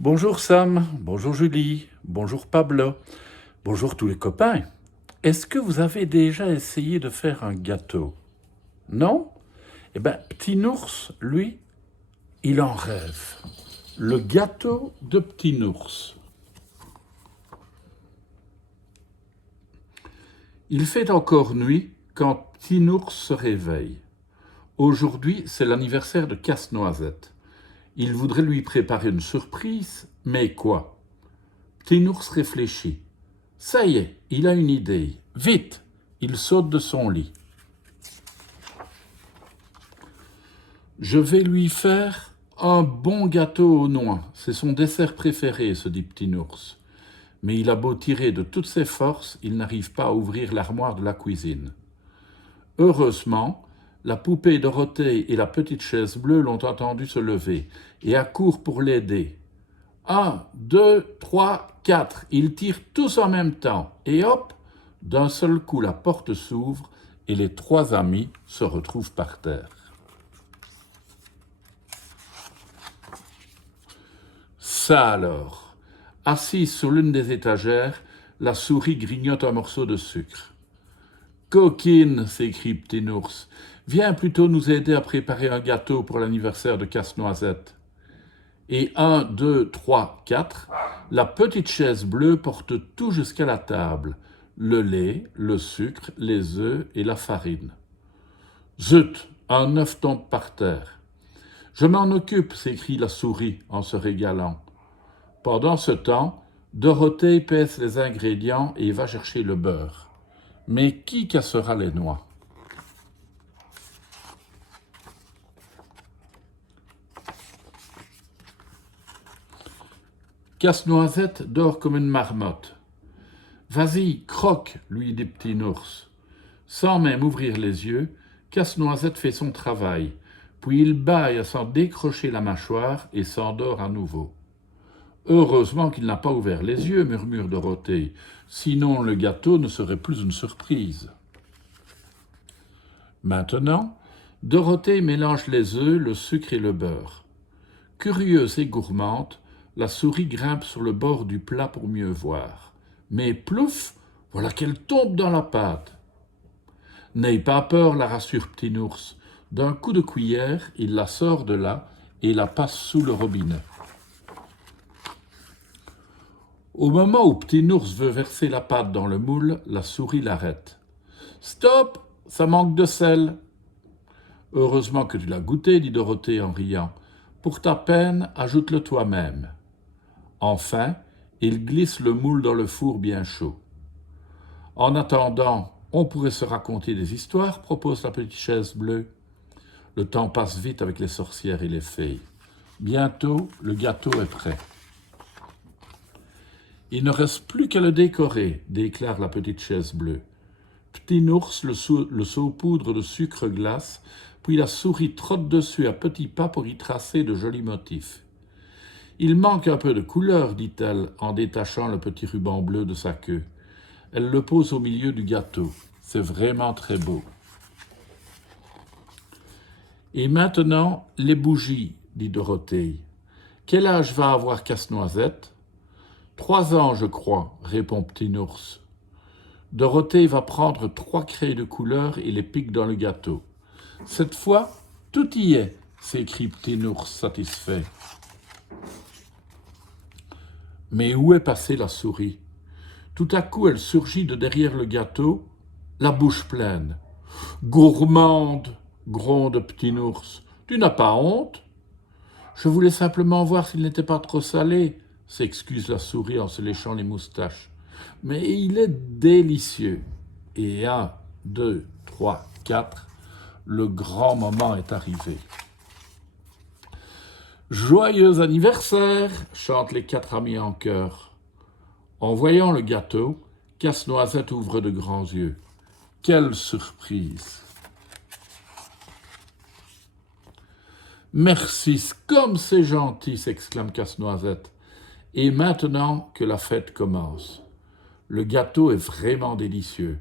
Bonjour Sam, bonjour Julie, bonjour Pablo, bonjour tous les copains. Est-ce que vous avez déjà essayé de faire un gâteau? Non? Eh bien, Petit Nours, lui, il en rêve. Le gâteau de Petit Nours. Il fait encore nuit quand Petit Nours se réveille. Aujourd'hui, c'est l'anniversaire de Casse-Noisette. Il voudrait lui préparer une surprise, mais quoi? Petit Nours réfléchit. Ça y est, il a une idée. Vite, il saute de son lit. Je vais lui faire un bon gâteau aux noix. C'est son dessert préféré, se dit Petit Nours. Mais il a beau tirer de toutes ses forces, il n'arrive pas à ouvrir l'armoire de la cuisine. Heureusement, la poupée Dorothée et la petite chaise bleue l'ont entendu se lever et accourent pour l'aider. 1, 2, 3, 4. Ils tirent tous en même temps. Et hop, d'un seul coup, la porte s'ouvre et les trois amis se retrouvent par terre. Ça alors. Assise sur l'une des étagères, la souris grignote un morceau de sucre. Coquine, s'écrie Petit Nours, viens plutôt nous aider à préparer un gâteau pour l'anniversaire de Casse-Noisette. Et 1, 2, 3, 4, la petite chaise bleue porte tout jusqu'à la table. Le lait, le sucre, les œufs et la farine. Zut, un œuf tombe par terre. Je m'en occupe, s'écrie la souris en se régalant. Pendant ce temps, Dorothée pèse les ingrédients et va chercher le beurre. Mais qui cassera les noix? Casse-Noisette dort comme une marmotte. Vas-y, croque, lui dit Petit Nours. Sans même ouvrir les yeux, Casse-Noisette fait son travail, puis il bâille à s'en décrocher la mâchoire et s'endort à nouveau. Heureusement qu'il n'a pas ouvert les yeux, murmure Dorothée, sinon le gâteau ne serait plus une surprise. Maintenant, Dorothée mélange les œufs, le sucre et le beurre. Curieuse et gourmande, la souris grimpe sur le bord du plat pour mieux voir. Mais plouf, voilà qu'elle tombe dans la pâte. N'aie pas peur, la rassure Petit Nours. D'un coup de cuillère, il la sort de là et la passe sous le robinet. Au moment où Petit Nours veut verser la pâte dans le moule, la souris l'arrête. « Stop, ça manque de sel !»« Heureusement que tu l'as goûté, dit Dorothée en riant. Pour ta peine, ajoute-le toi-même. » Enfin, il glisse le moule dans le four bien chaud. « En attendant, on pourrait se raconter des histoires, propose la petite chaise bleue. Le temps passe vite avec les sorcières et les fées. Bientôt, le gâteau est prêt. Il ne reste plus qu'à le décorer, déclare la petite chaise bleue. Petit Nours le saupoudre de sucre glace, puis la souris trotte dessus à petits pas pour y tracer de jolis motifs. Il manque un peu de couleur, dit-elle, en détachant le petit ruban bleu de sa queue. Elle le pose au milieu du gâteau. C'est vraiment très beau. Et maintenant, les bougies, dit Dorothée. Quel âge va avoir Casse-Noisette? 3 ans, je crois, répond Petit Nours. Dorothée va prendre 3 crayons de couleur et les pique dans le gâteau. Cette fois, tout y est, s'écrie Petit Nours satisfait. Mais où est passée la souris? Tout à coup, elle surgit de derrière le gâteau, la bouche pleine. « Gourmande !» gronde Petit Nours. « Tu n'as pas honte ?»« Je voulais simplement voir s'il n'était pas trop salé, » s'excuse la souris en se léchant les moustaches. « Mais il est délicieux. » Et 1, 2, 3, 4, le grand moment est arrivé. « Joyeux anniversaire !» chantent les 4 amis en chœur. En voyant le gâteau, Casse-Noisette ouvre de grands yeux. Quelle surprise! Merci, comme c'est gentil, s'exclame Casse-Noisette. Et maintenant que la fête commence. Le gâteau est vraiment délicieux.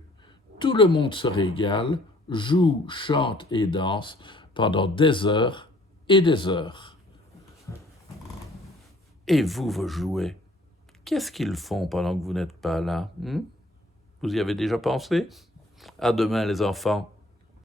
Tout le monde se régale, joue, chante et danse pendant des heures et des heures. Et vous, vos jouets, qu'est-ce qu'ils font pendant que vous n'êtes pas là? Vous y avez déjà pensé? À demain, les enfants.